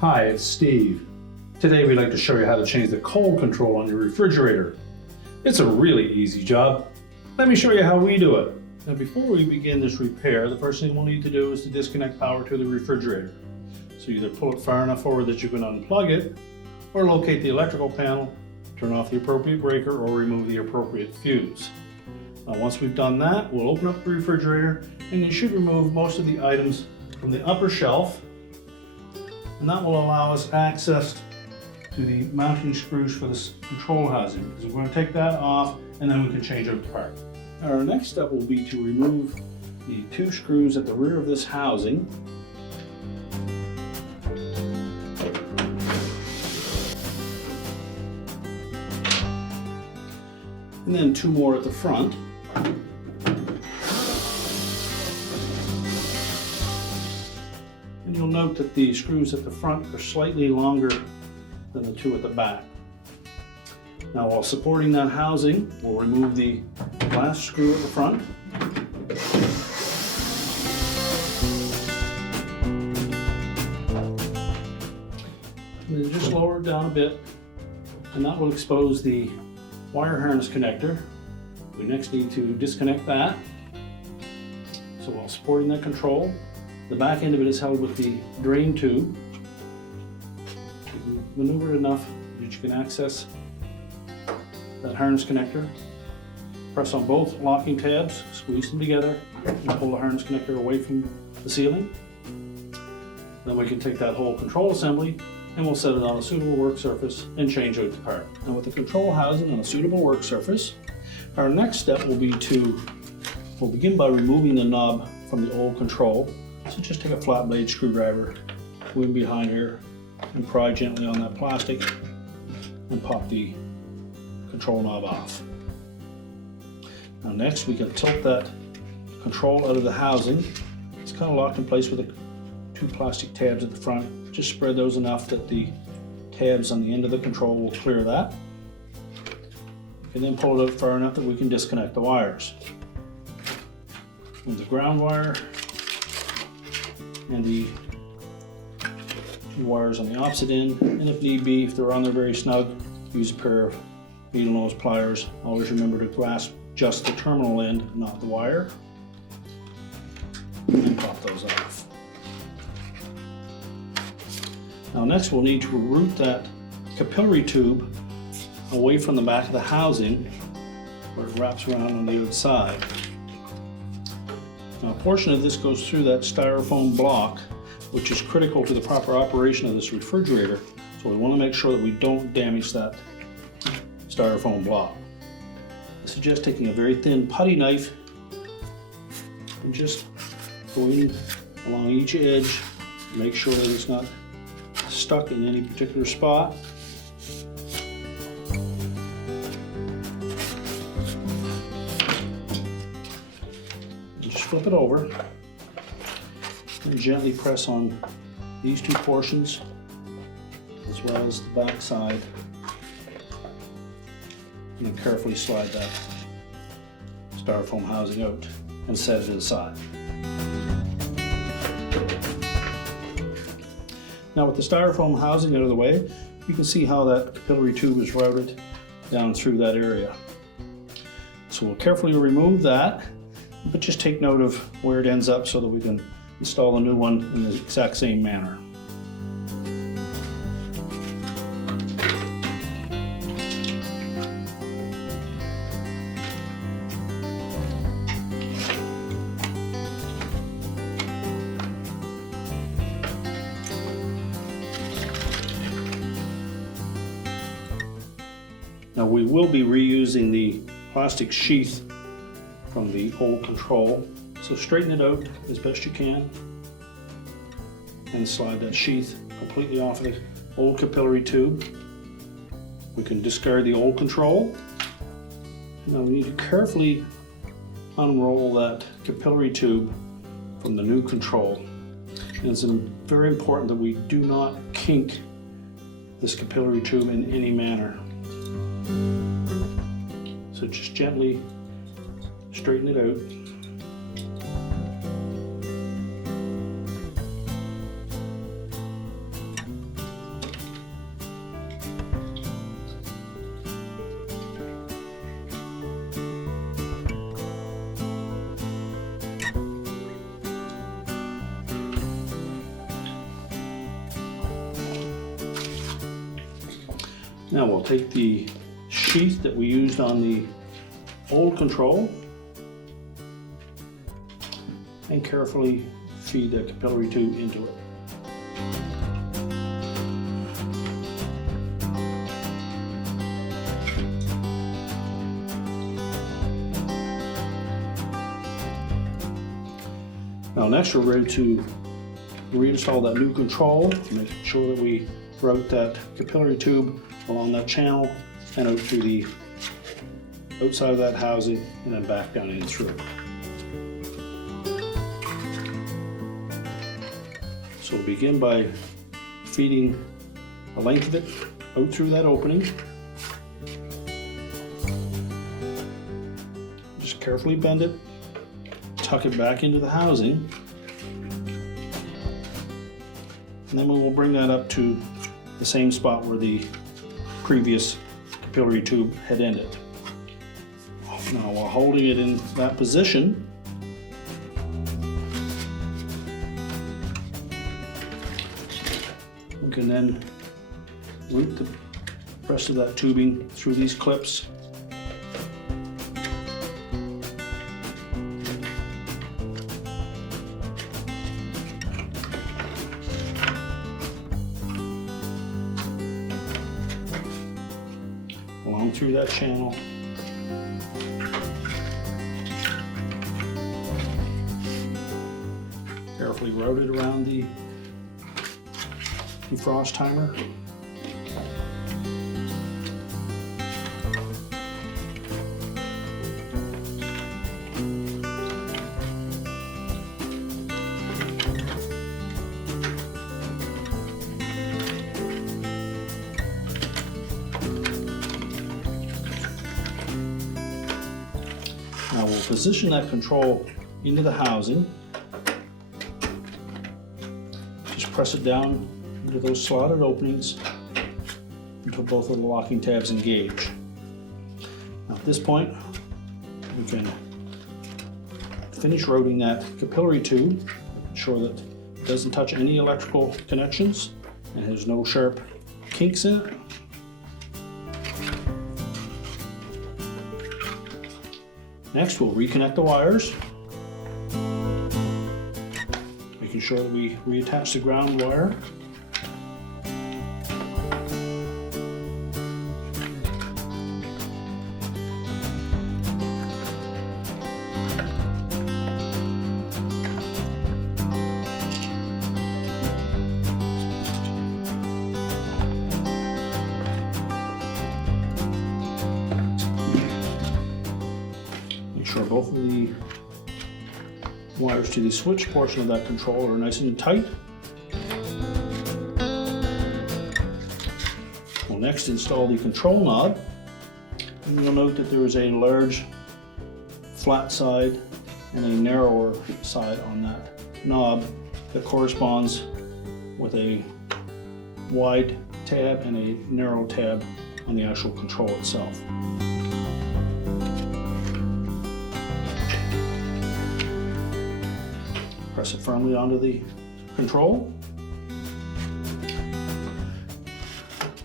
Hi, it's Steve. Today we'd like to show you how to change the cold control on your refrigerator. It's a really easy job. Let me show you how we do it. Now before we begin this repair, the first thing we'll need to do is to disconnect power to the refrigerator. So either pull it far enough forward that you can unplug it, or locate the electrical panel, turn off the appropriate breaker, or remove the appropriate fuse. Now once we've done that, we'll open up the refrigerator and you should remove most of the items from the upper shelf, and that will allow us access to the mounting screws for this control housing, because we're going to take that off and then we can change out the part. Our next step will be to remove the 2 screws at the rear of this housing. And then 2 more at the front. And you'll note that the screws at the front are slightly longer than the 2 at the back. Now while supporting that housing, we'll remove the last screw at the front. And then just lower it down a bit, and that will expose the wire harness connector. We next need to disconnect that. So while supporting that control, the back end of it is held with the drain tube. You can maneuver it enough that you can access that harness connector. Press on both locking tabs, squeeze them together, and pull the harness connector away from the ceiling. Then we can take that whole control assembly and we'll set it on a suitable work surface and change out the part. Now with the control housing on a suitable work surface, our next step will be we'll begin by removing the knob from the old control. So just take a flat blade screwdriver, go in behind here and pry gently on that plastic and pop the control knob off. Now next we can tilt that control out of the housing. It's kind of locked in place with the 2 plastic tabs at the front. Just spread those enough that the tabs on the end of the control will clear that. You can then pull it out far enough that we can disconnect the wires. With the ground wire and the 2 wires on the opposite end, and if need be, if they're on there very snug, use a pair of needle nose pliers. Always remember to grasp just the terminal end, not the wire, and pop those off. Now next we'll need to route that capillary tube away from the back of the housing where it wraps around on the outside. Now a portion of this goes through that styrofoam block, which is critical to the proper operation of this refrigerator, so we want to make sure that we don't damage that styrofoam block. I suggest taking a very thin putty knife and just going along each edge, make sure that it's not stuck in any particular spot. And just flip it over and gently press on these 2 portions as well as the back side, and then carefully slide that styrofoam housing out and set it aside. Now with the styrofoam housing out of the way, you can see how that capillary tube is routed down through that area. So we'll carefully remove that, but just take note of where it ends up so that we can install a new one in the exact same manner. Now we will be reusing the plastic sheath from the old control, so straighten it out as best you can and slide that sheath completely off of the old capillary tube. We can discard the old control. Now we need to carefully unroll that capillary tube from the new control. And it's very important that we do not kink this capillary tube in any manner. So just gently straighten it out. Now we'll take the sheath that we used on the old control and carefully feed the capillary tube into it. Now next we're ready to reinstall that new control, make sure that we route that capillary tube along that channel and out through the outside of that housing and then back down in through. So we'll begin by feeding the length of it out through that opening. Just carefully bend it, tuck it back into the housing, and then we'll bring that up to the same spot where the previous capillary tube had ended. Now while holding it in that position, we can then route the rest of that tubing through these clips. Along through that channel. Carefully route it around the defrost timer. Now we'll position that control into the housing. Just press it down into those slotted openings until both of the locking tabs engage. Now at this point, we can finish routing that capillary tube, ensure that it doesn't touch any electrical connections and has no sharp kinks in it. Next, we'll reconnect the wires, making sure that we reattach the ground wire. Sure both of the wires to the switch portion of that control are nice and tight. We'll next install the control knob, and you'll note that there is a large flat side and a narrower side on that knob that corresponds with a wide tab and a narrow tab on the actual control itself. Press it firmly onto the control.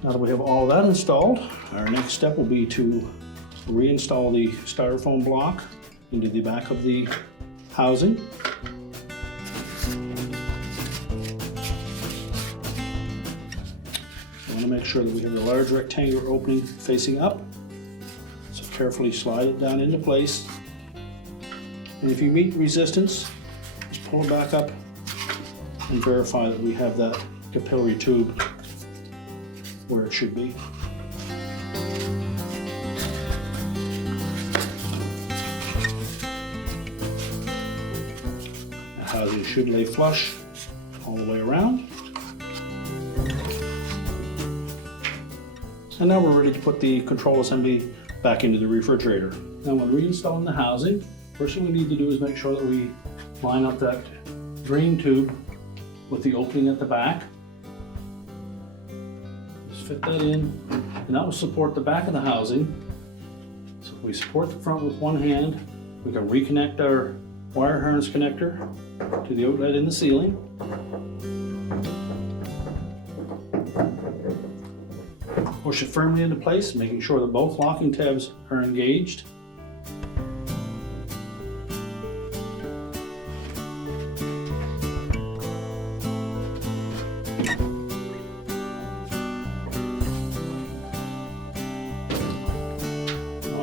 Now that we have all of that installed, our next step will be to reinstall the styrofoam block into the back of the housing. We want to make sure that we have the large rectangular opening facing up. So carefully slide it down into place. And if you meet resistance, pull it back up and verify that we have that capillary tube where it should be. The housing should lay flush all the way around. And now we're ready to put the control assembly back into the refrigerator. Now when reinstalling the housing, First thing we need to do is make sure that we line up that drain tube with the opening at the back. Just fit that in, and that will support the back of the housing. So if we support the front with one hand, we can reconnect our wire harness connector to the outlet in the ceiling. Push it firmly into place, making sure that both locking tabs are engaged.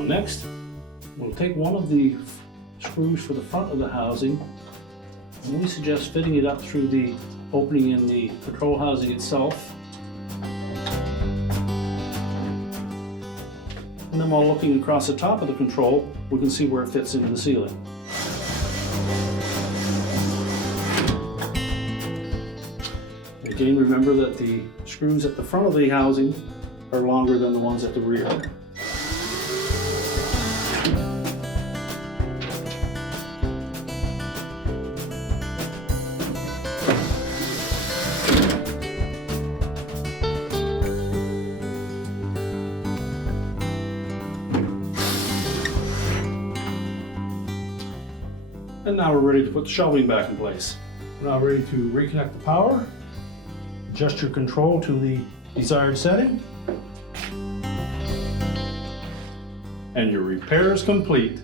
Next, we'll take one of the screws for the front of the housing, and we suggest fitting it up through the opening in the control housing itself. And then while looking across the top of the control, we can see where it fits into the ceiling. Again, remember that the screws at the front of the housing are longer than the ones at the rear. And now we're ready to put the shelving back in place. We're now ready to reconnect the power, adjust your control to the desired setting, and your repair is complete.